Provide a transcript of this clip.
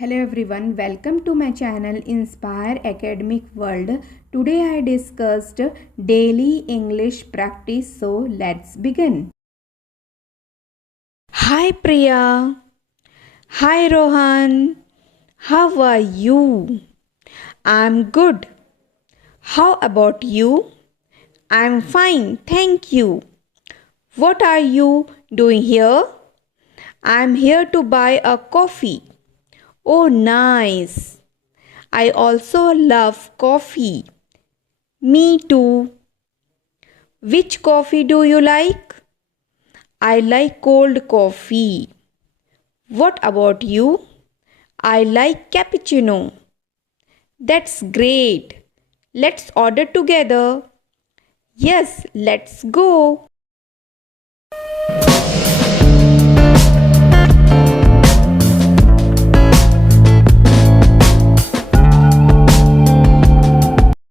Hello everyone, welcome to my channel Inspire Academic World. Today I discussed daily English practice, so let's begin. Hi Priya. Hi Rohan. How are you? I'm good. How about you? I'm fine, thank you. What are you doing here? I'm here to buy a coffee. Oh, nice. I also love coffee. Me too. Which coffee do you like? I like cold coffee. What about you? I like cappuccino. That's great. Let's order together. Yes, let's go.